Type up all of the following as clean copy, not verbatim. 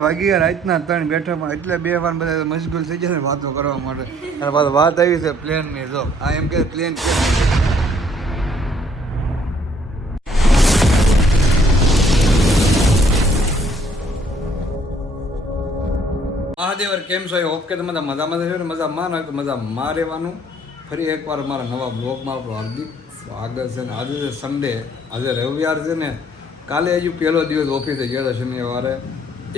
વાગી રાતના 3 બેઠામાં એટલે 2 વાર બધા મશગુલ થઈ જાય ને વાતો કરવા માટે. અને પાછું વાત આવી છે પ્લેનની. જો આ એમ કે પ્લેન મહાદેવર કેમ છો? ઓકે તમે મજામાં છે ને? મજામાં ના તો મજામાં રહેવાનું. ફરી એકવાર મારા નવા બ્લોગમાં આપણું હાર્દિક સ્વાગત છે. ને આજે છે સન્ડે, આજે રવિવાર છે ને. કાલે હજુ પહેલો દિવસ ઓફિસે ગયો હતો શનિવારે.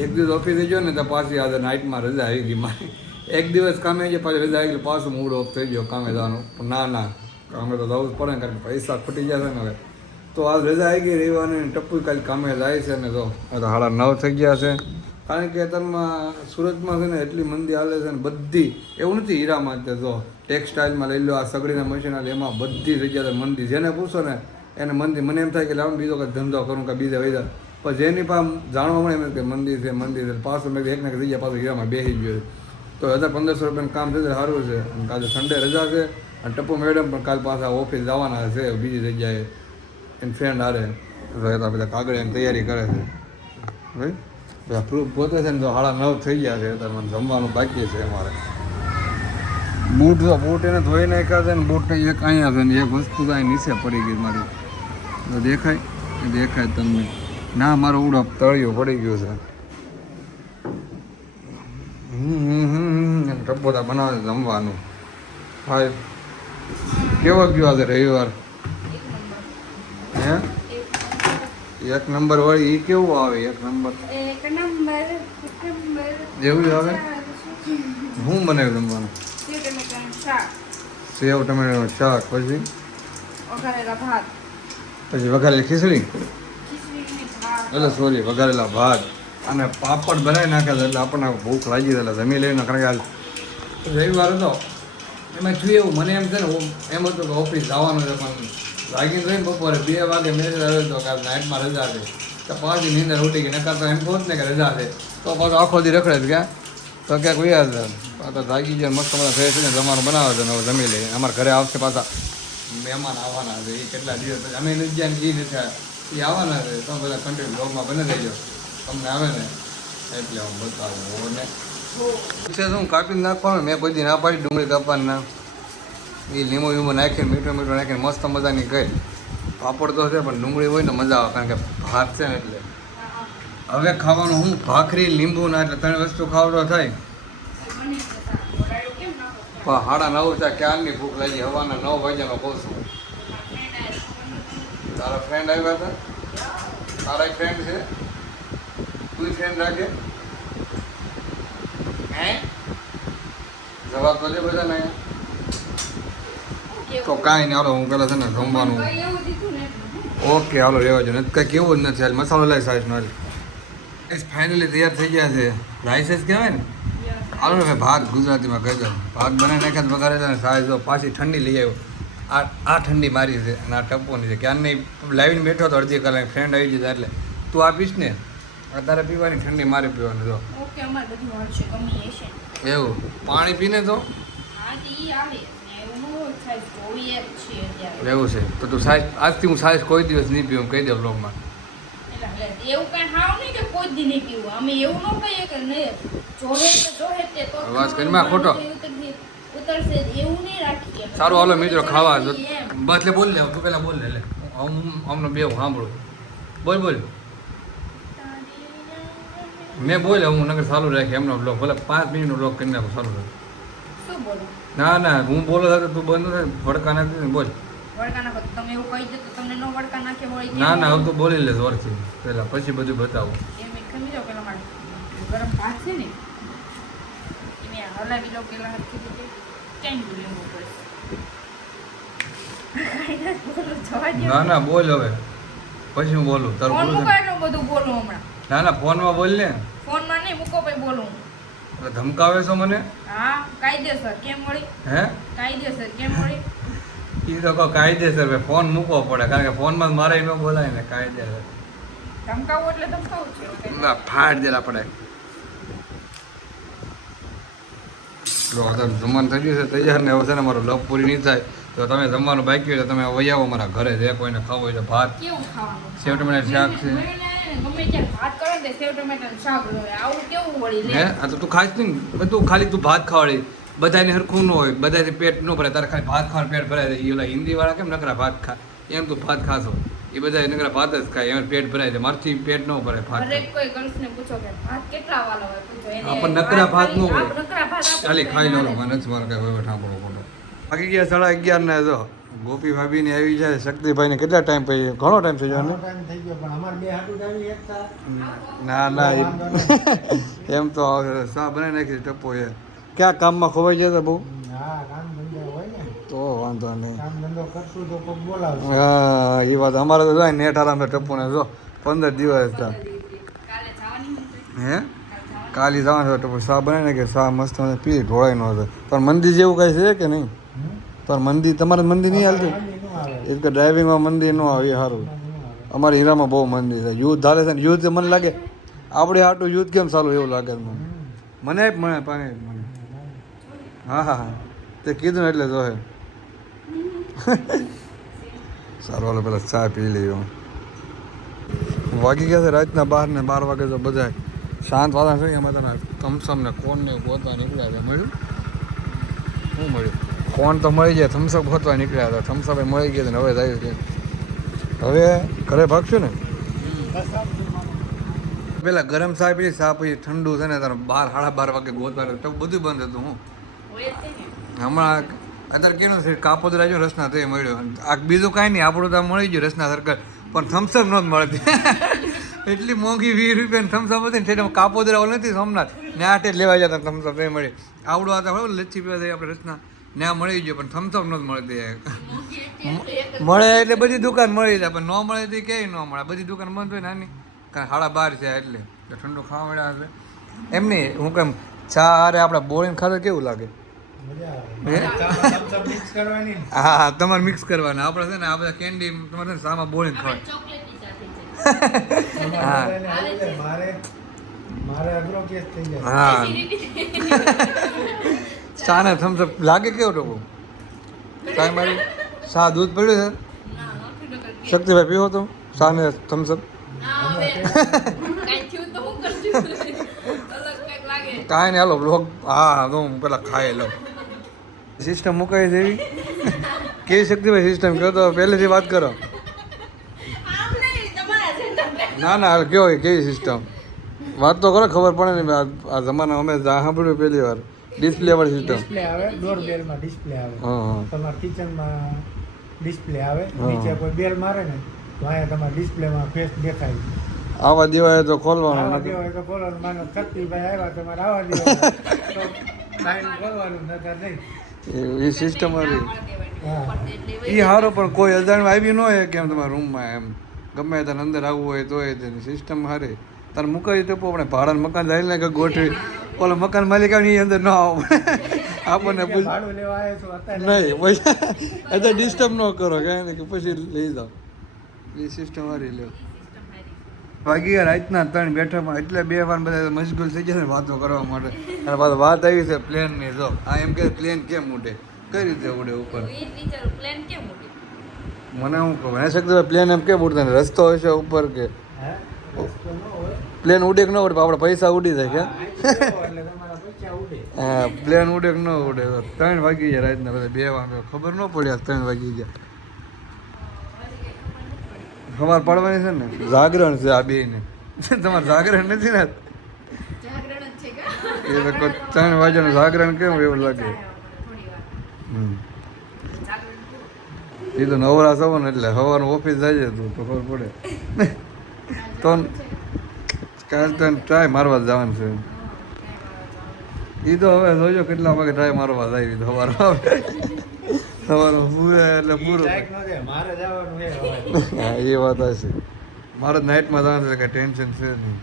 એક દિવસ ઓફિસે ગયો ને તો પાછી આજે નાઇટમાં રજા આવી ગઈ મારી. એક દિવસ કામે ગયો પાછી રજા આવી ગઈ, પાછું મૂડ ઓફ થઈ ગયો કામે જવાનું. ના કામે તો જવું જ પડે ને, કારણ કે પૈસા ખૂટી જશે ને હવે. તો આજ રજા આવી ગઈ રહેવાની. ટપ્પુ કાલે કામે જાય છે ને. તો 9:30 થઈ ગયા છે. કારણ કે અત્યારમાં સુરતમાં છે ને એટલી મંદી હાલે છે ને બધી. એવું નથી હીરામાં તે જો ટેક્સટાઇલમાં લઈ લો, આ સગડીના મશીન હાલે, એમાં બધી જગ્યાએ મંદી. જેને પૂછો ને એને મંદી. મને એમ થાય કે લાવું બીજો કંઈ ધંધો કરું કે બીજા વૈદા, પણ જેની પાસે જાણવા મળે એમ કે મંદી છે પાછું મેં એક ને જગ્યા પાછું હીરામાં બેસી ગયો. તો 1500 રૂપિયાનું કામ થશે સારું છે. અને કાલે સન્ડે રજા છે. અને ટપ્પુ મેડમ પણ કાલ પાછા ઓફિસ જવાના છે બીજી જગ્યાએ એની ફ્રેન્ડ હારે. બધા કાગળિયાની તૈયારી કરે છે ભાઈ. પ્રૂફ પોતે છે ને તો 9:30 થઈ ગયા છે. મને જમવાનું બાકી છે અમારે. બૂટ એને ધોઈ નાખ્યા છે ને. બૂટ એક અહીંયા છે ને એક વસ્તુ તો અહીં નીચે પડી ગઈ મારી. તો દેખાય તમને? ના, મારો ઉડો તળિયું પડી ગયું છે. ટપ્પોતા બનાવે જમવાનું. હા, કેવો ગયો આજે રવિવાર? હે, 1 નંબર વાળી? એ કેવું આવે 1 નંબર? એવું આવે? હું બનાવ્યું જમવાનું? સેવ ટમેટાનું શાક, પછી વઘારેલી ખીચડી, એટલે સોરી વઘારેલા ભાત અને પાપડ બનાવી નાખ્યા છે. એટલે આપણને ભૂખ લાગી એટલે જમી લઈને. કારણ કે રવિવાર હતો એમાં થયું એવું, મને એમ છે ને એમ હતું કે ઓફિસ જવાનું છે, પણ લાગીને જોઈને બપોરે 2 વાગે મેસેજ આવ્યો હતો કે નાઇટમાં રજા છે. તો પાછી નીંદર ઉઠી ગઈ. નકર તો એમ કહું ને કે રજા છે તો પાછું આખો દી રખડે ક્યાં તો ક્યાંક વ્યાજ પાછા જાગી ગયા. મસ્ત બધા ફ્રેશ થઈને જમવાનું બનાવે છે ને હવે જમી લઈએ. અમારા ઘરે આવશે પાછા મહેમાન આવવાના છે. એ કેટલા દિવસ પછી અમે નથી ગયા ને એ નથી એ આવવાના છે. તમે બધા કન્ટિન્યુ બ્લોગમાં બને દેજો. તમને આવે ને એટલે હું બતાવું ને છે શું કાપી નાખવાનું. મેં કોઈ દી ના પાડી ડુંગળી કાપવાની ના. એ લીંબુ નાખીને મીઠું નાખીને મસ્ત મજાની ગઈ. પાપડ તો છે પણ ડુંગળી હોય ને મજા આવે. કારણ કે ભાત છે ને એટલે હવે ખાવાનું હું ભાખરી લીંબુ ના એટલે 3 વસ્તુ ખાવડો થાય. પણ 9:30 થાય. ક્યારની ભૂખ લાગી. હવાના 9 વાગ્યાનો કહું છું. તારા ફ્રેન્ડ આવ્યા હતા? તારા ફ્રેન્ડ છે? તું ફ્રેન્ડ રાખે? હે, જવાબ તો દે બધાને. તો કાંઈ નહીં, હાલો હું પેલા છે ને જમવાનું. ઓકે હાલો રહેવા જો. નથી કાંઈ કેવું જ નથી. હાલ મસાલો લાવી સાઈઝનો. ફાઇનલી તૈયાર થઈ ગયા છે. રાઈસ જ કહેવાય ને. હાલો ને ભાઈ, ભાત ગુજરાતીમાં કહી દો. ભાત બનાવી નાખ્યા વઘારેલા સાઈઝ પાછી ઠંડી લઈ આવ્યો. આ ઠંડી મારી છે અને આ ટપ્પોની છે. ક્યાં નહીં લાવીને બેઠો તો અડધી કલાક ફ્રેન્ડ આવી જતા એટલે તું આપીશ ને. અત્યારે પીવાની ઠંડી મારે પીવાની. તો એવું પાણી પીને તો એવું છે તો તું સાઈઝ આજથી હું સાઈઝ કોઈ દિવસ નહીં પીવું કહી દે બ્લોગમાં. એવું કઈ હાવ નહીં કે કોઈ દી નહીં પીવું. અમે એવું ન કહીએ કે નહીં જોહે તે તો અવાજ કરીમાં ખોટો ઉતરશે એવું નહીં રાખીએ. સારું હાલો મિત્રો ખાવા બસ. એટલે બોલ લે તું પેલા બોલ લે. હું અમને બે સાંભળું. બોલ મેં બોલે હું નગર ચાલુ રાખી એમનો બ્લોગ. ભલે 5 મિનિટનો બ્લોગ કરી નાખું ચાલુ રાખું. શું બોલો? ના હું બોલો તો તું બંધ થાય. ભડકા નાખી ને બોલ. વડકા નાખો તમે એવું કહી દો તો તમને નો વડકા નાખે હોય. ના હવે તું બોલી લે જોરથી પહેલા, પછી બધું બતાવું. એ મેં ખમી જાવ પેલા મારે ગરમ ભાત છે ને એ મેં હલાવી લો પેલા હાથથી દીધે ચેન્જ લીંબુ પડશે. ના બોલ હવે, પછી હું બોલું તારું ફોન મૂકો એટલું બધું બોલું હમણાં. ના ફોનમાં બોલ ને. ફોનમાં નહીં મૂકો પછી બોલું. ધમકાવે છો મને? હા કાયદેસર કેમ મળી? હે કાયદેસર કેમ મળી? એ તો કહો કાયદેસર ભાઈ. ફોન મૂકવો પડે કારણ કે ફોનમાં મારે ન બોલાય ને. કાયદેસર ધમકાવું એટલે ધમકાવું છે. ના ફાડ દેલા પડે. જમવાનું થઈ ગયું છે તૈયાર ને હવે છે ને મારો લવ પૂરી નહીં થાય તો તમે જમવાનું બાકી હોય તો તમે વહી આવો મારા ઘરે. જે કોઈને ખાવું હોય તો ભાત, સેવ ટમેટાનું શાક છે. ને ગમે ત્યારે ભાત કરો ને સેવ ટમેટાનું શાક હોય આવું કેવું વળી હે લે આ તો તું ખાસ નહીં તું ખાલી તું ભાત ખાવાડી બધાને હરખું ન હોય બધાથી પેટ ન ભરાય તારે ખાલી ભાત ખાવાનું પેટ ભરાય એ ઓલા હિન્દી વાળા કેમ નકરા ભાત ખા એમ તું ભાત ખાશો એ બધા નકરા ભાત જ ખાય એમ પેટ ભરાય છે મારથી પેટ ન ભરાય ભાત દરેક કોઈ ગર્લ્સ ને પૂછો કે ભાત કેટલા વાળા હોય પૂછો એને પણ નકરા ભાત ન હોય. નકરા ભાત આપો. ચાલી ખાઈ લો મને જ મારે કઈ હોય ઠાંકડો ખોટો બાકી ગયા 11:30 ને જો ગોપી ભાભી ને આવી જાય શક્તિભાઈ ને કેટલા ટાઈમ પછી ઘણો ટાઈમ થઈ ગયો ને ટાઈમ થઈ ગયો પણ અમાર બે હાટું જ આવી એકતા ના ના એમ તો સા બનાવી નાખી ટપ્પો એ ક્યાં કામમાં ખોવાઈ ગયા હતા બહુ હા કામ ધંધો હોય ને તો વાંધો નહીં કામ ધંધો કરશું તો કોક બોલાવશે હા એ વાત અમારે તો જાય નેટ આરામ ટપ્પો ને જો 15 દિવસ હતા કાલે જવાની હતી હે કાલે જવાનું હતું ટપ્પો સા બનાવી નાખી સા મસ્ત મને પી ઢોળાઈ નો હતો પણ મંદિર જેવું કઈ છે કે નહીં પણ મંદિર તમારે મંદિર નહીં હાલતું નું આવે એ કે ડ્રાઇવિંગમાં મંદિર ન આવે એ સારું અમારે હીરામાં બહુ મંદિર છે યુદ્ધ હાલે છે ને યુદ્ધ મને લાગે આપણે હાટું યુદ્ધ કેમ ચાલુ એવું લાગે છે મને મને પાણી મને હા હા હા તે કીધું ને એટલે જો હે સારું હાલો પેલા ચા પી લઈએ વાગી ગયા છે રાતના 12 ને 12 વાગે તો બધા શાંત વાતાવરણ છે એમાં તને થમ્સઅપ ને કોણ ને ગોતવા નીકળ્યા છે મળ્યું શું મળ્યું કોણ તો મળી જાય થમ્સઅપ ગોતવા નીકળ્યા હતા થમ્સઅપ એ મળી ગયા ને હવે જાય છે હવે ઘરે ભાગશું ને પેલા ગરમ ચા પી ચા પછી ઠંડુ છે ને તારે 12 સાડા 12 વાગે ગોતવા તો બધું બંધ હતું હું હોય જ તે ને હમણાં અત્યારે કેવું છે કાપોદરા જો રસના તે મળ્યો આ બીજું કાંઈ નહીં આપણું તો મળી ગયું રસના સર્કલ પણ થમ્સઅપ નહોતું મળતી એટલી મોંઘી 20 રૂપિયાની થમ્સઅપ હતી ને તે કાપોદરા ઓલ નથી સોમનાથ ને આટે લેવા જતા થમ્સઅપ એ મળી આવડું હતા બરાબર લચ્છી પીવા જઈએ આપણે રસના ત્યાં મળી ગયો પણ થમ્સઅપ નહોતું મળતી મળે એટલે બધી દુકાન મળી જાય પણ ન મળે તો ક્યાંય ન મળે બધી દુકાન બંધ હોય નાની કારણ 12:30 છે એટલે ઠંડુ ખાવા મળ્યા હશે એમ નહીં હું કેમ ચા અરે આપણે બોળીને ખાતો કેવું લાગે મજા હે? આવે ચામાં thumbs up mix કરવાની ને. હા હા તમારે મિક્સ કરવાના આપણે છે ને આ બધા કેન્ડી તમારે છે ને સામા બોળીને ખવાય ચોકલેટની સાથે છે હા. અમારે એને આવી જાય, મારે અઘરો કેસ થઈ જાય હા ચા ને થમ્સઅપ લાગે કેવો ટોકો ચા મારી ચા દૂધ પડ્યું છે ના નથી નકર શક્તિભાઈ પીવો તો ચા ને થમ્સઅપ ના હવે કાઈ થયું તો હું કરશું અલગ કંઈક લાગે કાંઈ નહીં હાલો બ્લોગ હા તો હું પેલા ખાઈ લઉં સિસ્ટમ મુકાઈ છે એવી કેવી શક્તિભાઈ સિસ્ટમ કહો તો પહેલેથી વાત કરો આમ નહીં તમારા છે ના ના હાલ કેવો કેવી સિસ્ટમ વાત તો કરો ખબર પડે ને આ જમાના અમે સાંભળ્યું પહેલી વાર ડિસ્પ્લે વાળી સિસ્ટમ ડિસ્પ્લે આવે ડોરબેલ માં ડિસ્પ્લે આવે હા હા તમારા કિચનમાં ડિસ્પ્લે આવે હા. નીચે કોઈ બેલ મારે ને તો અહીંયા તમારા ડિસ્પ્લેમાં ફેસ દેખાય આવા દિવાળે તો ખોલવાનું આવા નથી. દેવાય તો બોલો માનો શક્તિભાઈ આવ્યા તમારે આવા દેવાય તો લાઈન ખોલવાનું નકર નહીં એ સિસ્ટમ હતી હા. એ સારું પણ કોઈ અજાણ્યું આવી ન હોય કેમ તમારા રૂમમાં એમ ગમે તને અંદર આવવું હોય તો એ તેની સિસ્ટમ સારી તારે મુકાવી તો આપણે ભાડાનું મકાન જાય ને કે ગોઠવી ઓલો મકાન માલિક આવે ને એ અંદર ન આવો આપણને પૂછ ભાડું લેવા આવ્યા છો અત્યારે નહીં પૈસા અત્યારે ડિસ્ટર્બ ન કરો કાંઈ ને કે પછી લઈ જાઓ એ સિસ્ટમ સારી લ્યો વાગી ગયા રાતના 3 બેઠકમાં એટલે 2 વાર બધા મશગુલ થઈ જશે ને વાતો કરવા માટે અને પાછું વાત આવી છે પ્લેનની જો આ એમ કે પ્લેન કેમ ઉડે કઈ રીતે ઉડે ઉપર એ જ વિચારું પ્લાન કેમ ઉડે મને શું કહું એને શકતો પ્લેન એમ કેમ ઉડતા ને રસ્તો હશે ઉપર કે હે રસ્તો ન હોય પ્લેન ઉડે કે ન ઉડે આપણે પૈસા ઉડી જાય કે એટલે તમારા પૈસા ઉડે હા પ્લેન ઉડે કે ન ઉડે 3 વાગી ગયા રાતના બધા 2 વાગે ખબર ન પડી 3 વાગી ગયા ખબર પડવાની છે ને જાગરણ છે આ બેયને તમારે જાગરણ નથી ને જાગરણ જ છે એ લોકો 3 વાગ્યાનું જાગરણ કેમ એવું લાગે થોડી વાર હમ જાગરણ કેવું? એ તો નવરા થવો ને એટલે સવારનું ઓફિસ જાય તું તો ખબર પડે તો કાલ તો ટ્રાય મારવા જ જવાનું છે એ તો હવે જોજો કેટલા વાગે ટ્રાય મારવા જાય તો સવારમાં સવારમાં પૂરે એટલે પૂરું લાઈક ન દે મારે જવાનું છે હવે હા એ વાત હશે મારે નાઇટમાં જવાનું છે કાંઈ ટેન્શન છે નહીં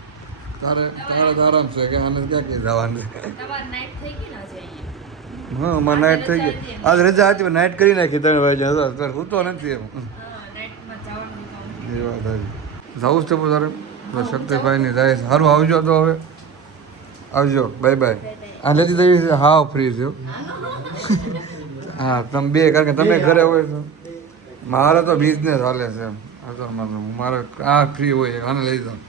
તારે તારે તો આરામ છે કે આને ક્યાં ક્યાં જવાનું છે તમારે નાઈટ થઈ ગઈ ને આજે અહીંયા હા અમારે નાઇટ થઈ ગઈ આજ રજા હતી નાઇટ કરી નાખી 3 વાગે અત્યારે હું તો નથી એમ નાઈટમાં જવાનું કામ એ વાત હતી જવું છે તારે તો શક્તિભાઈની જાય છે સારું આવજો તો હવે આવજો બાય બાય આ લેતી જઈ છે હા ફ્રી છે હા તમે બે કારણ કે તમે ઘરે હોય તો મારે તો બિઝનેસ હાલે છે એમ આ તો મારે આ ફ્રી હોય આને લઈ જાઉં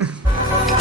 નહીં